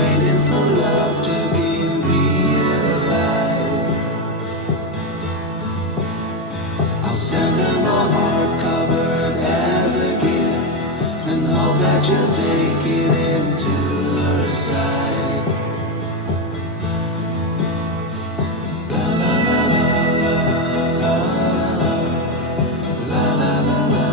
waiting for love to be realized. I'll send her my heart covered as a gift, and hope that you'll take it into her side. La la la la la la la la la la la la.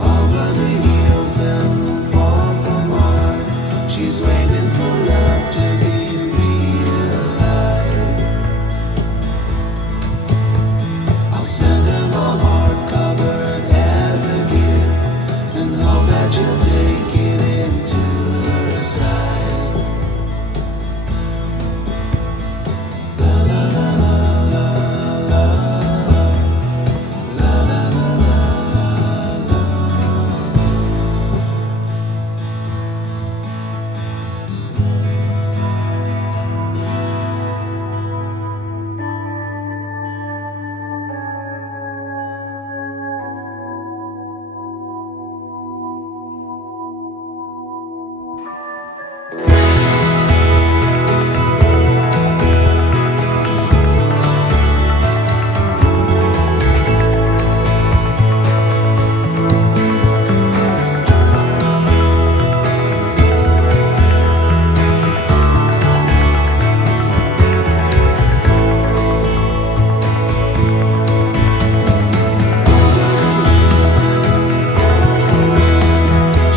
Over the hills and far from heart, she's waiting for love to be realized. I'll send her my heart covered as a gift, and hope that you'll take it into her side. La la la la la la la la la la la.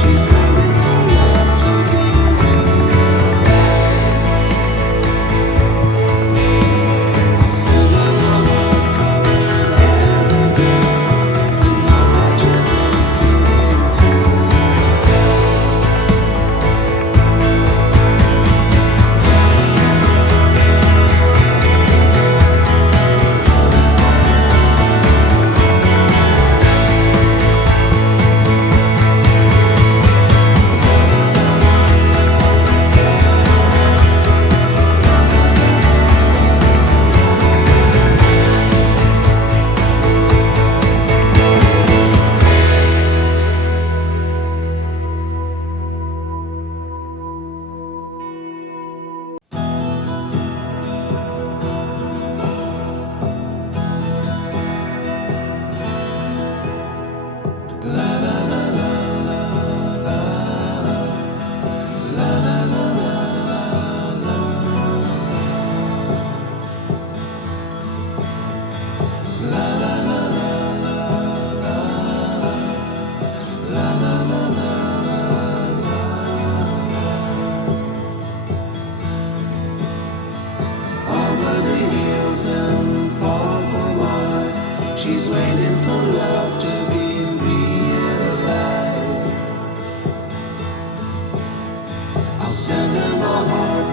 She's waiting for love to be realized. I'll send her my heart covered as a gift, and hope that you'll take it into her side. Over the hills and far from heart, she's waiting for love to be realized. I'll send her my heart